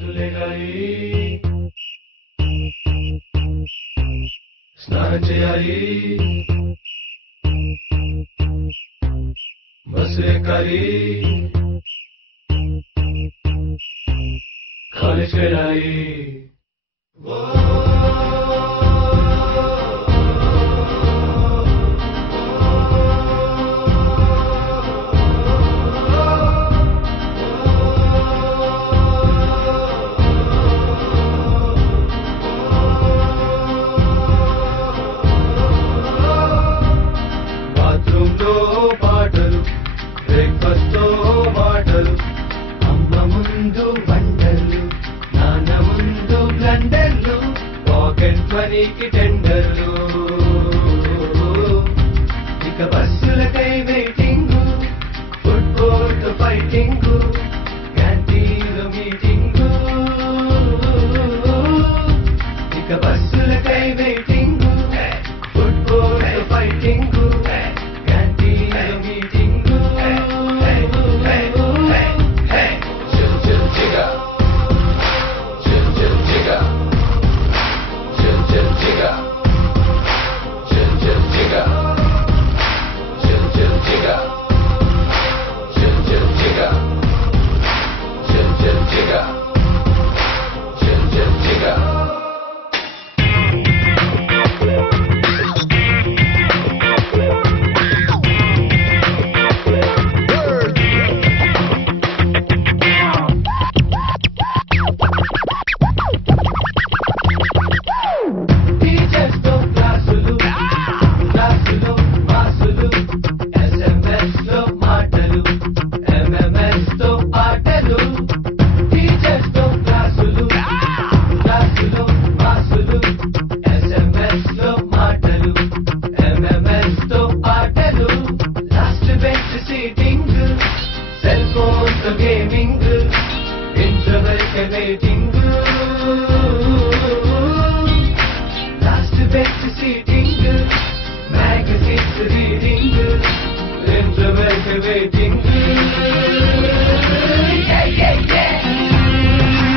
పొద్దులేగాలి స్నానం చేయాలి బస్సు ఎక్కాలి కాలేజ్కి వెళ్ళాలి పాటలు బ్రేక్ఫాస్ట్ తో మాటలు అమ్మ ముందు వంటలు నాన్న ముందు బ్లండర్లు పాకెట్ మనీకి టెండర్లు ఇక బస్సులకై waiting food court fighting canteen meeting ఇక బస్సులకై waiting food court fighting gaming, introvert waiting, last bench seating, magazines reading, introvert waiting, yeah, yeah, yeah.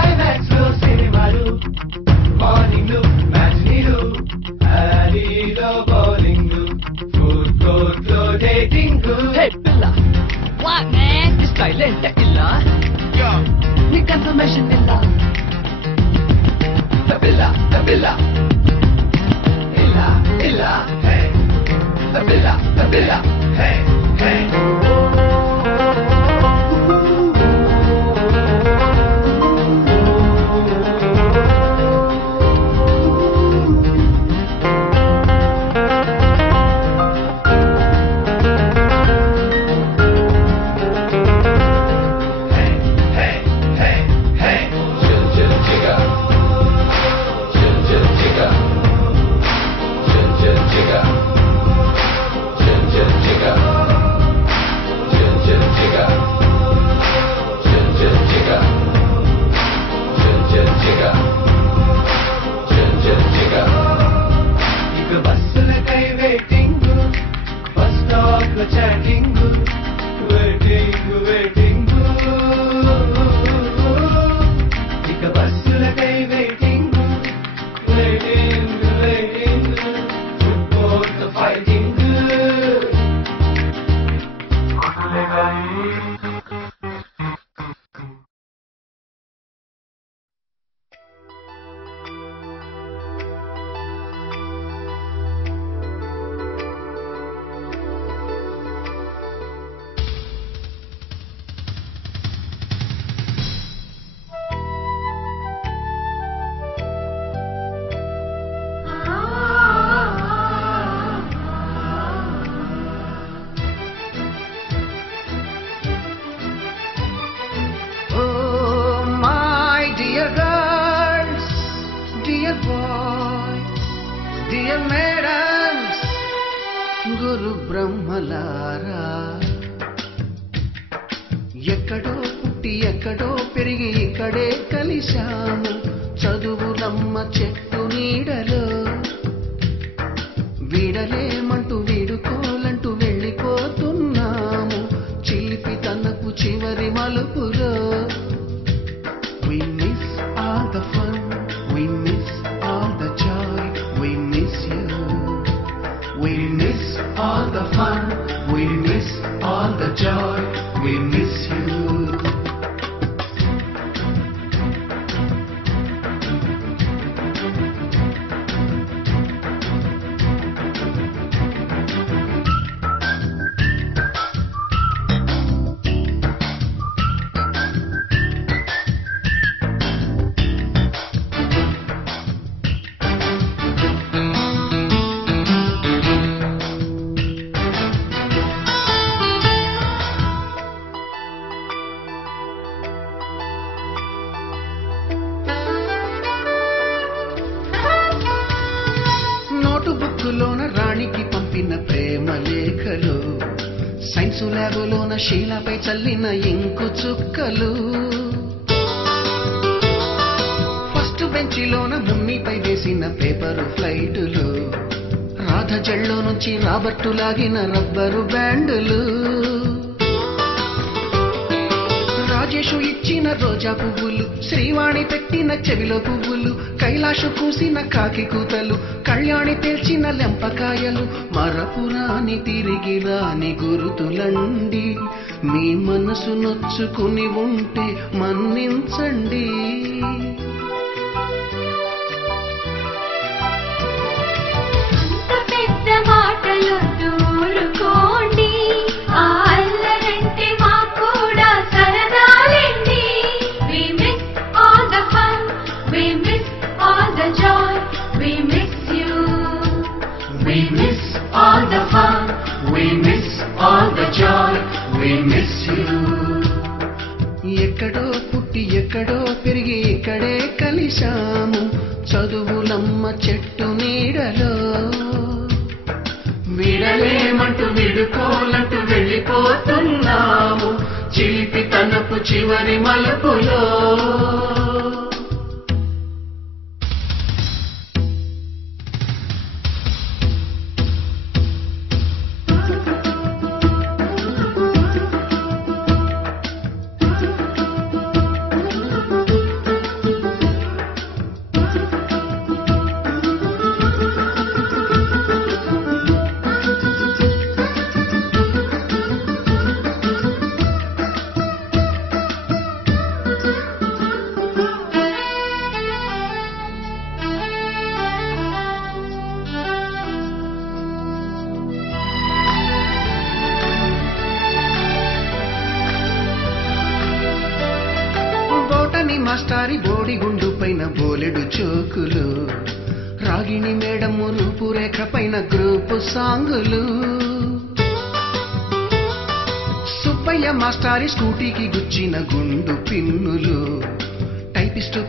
IMAX లో సినిమాలు మార్నింగ్ మ్యాట్నీలు అలీలో బౌలింగ్ ఫుడ్ కోర్ట్ లో డేటింగ్ హే పిల్ల వాట్ మ్యాన్ దిస్ స్టైల్ ఏంట ఇల్ల నీ confirmation ఇల్ల పిల్ల పిల్ల ఇల్ల ఇల్ల హే పిల్ల పిల్ల హే హే Jigga. ముగ్గురు బ్రహ్మలారా ఎక్కడో పుట్టి ఎక్కడో పెరిగి ఇక్కడే కలిశాము చదువులమ్మ చెట్టు నీడలో వీడలేమంటూ వీడుకోలంటూ వెళ్ళిపోతున్నాము చిలిపి తనకు చివరి మలుపులో We miss all the fun, we miss all the joy, we miss you. We miss all the fun, we miss all the joy, we miss you. నోటుబుక్కులోన రాణికి పంపిన ప్రేమ లేఖలు సైన్సు ల్యాబులోన శీలపై చల్లిన ఇంకు చుక్కలు ఫస్ట్ బెంచిలోన మున్నిపై వేసిన పేపరు ఫ్లైటులు రాధ జల్లో నుంచి రాబర్టు లాగిన rubber బ్యాండులు Rajesh ఇచ్చిన రోజా పువ్వులు శ్రీవాణి పెట్టిన చెవిలో పువ్వులు కైలాషు కూసిన కాకి కూతలు కళ్యాణి పేల్చిన లెంపకాయలు మరపురాని తిరిగి రాని గురుతులండి మీ మనసు నొచ్చుకుని ఉంటే మన్నించండి పెద్ద మాటలు దూరుకోండి ఆ అల్లరంటే మాకు కూడా సరదాలండి We miss all the fun, we miss all the joy, we miss you. We miss all the fun, we miss all the joy, we miss you. ఎక్కడో పుట్టి ఎక్కడో పెరిగి ఇక్కడే కలిశాము చదువులమ్మ చెట్టు నీడలో వీడలేమంటూ విడుకోలంటూ వెళ్ళిపోతున్నాము చిలిపి తనపు చివరి మలుపులో మాస్టారి బోడిగుండు పైన బోలెడు చోకులు రాగిణి మేడము రూపురేఖ పైన గ్రూపు సాంగులు సుబ్బయ్య మాస్టారి స్కూటీకి గుచ్చిన గుండు పిన్నులు టైపిస్టు